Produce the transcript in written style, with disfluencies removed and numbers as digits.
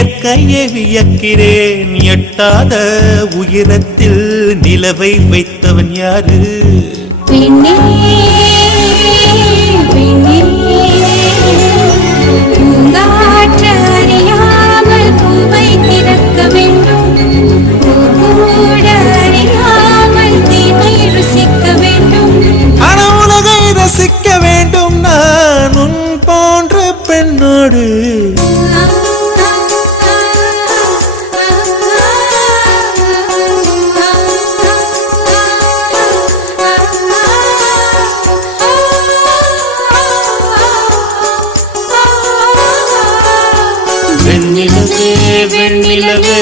இயற்கையை வியக்கிறேன், எட்டாத உயரத்தில் நிலவை வைத்தவன் யாரு? பெண்ணே பெண்ணே பூங்காற்று அறியாமல் பூவை திறக்க வேண்டும், பூட அறியாமல் தீமை ருசிக்க வேண்டும். ஆனா உலகை ரசிக்க வேண்டும் நான் உன் போன்ற பெண்ணோடு. வெண்ணிலவே வெண்ணிலவே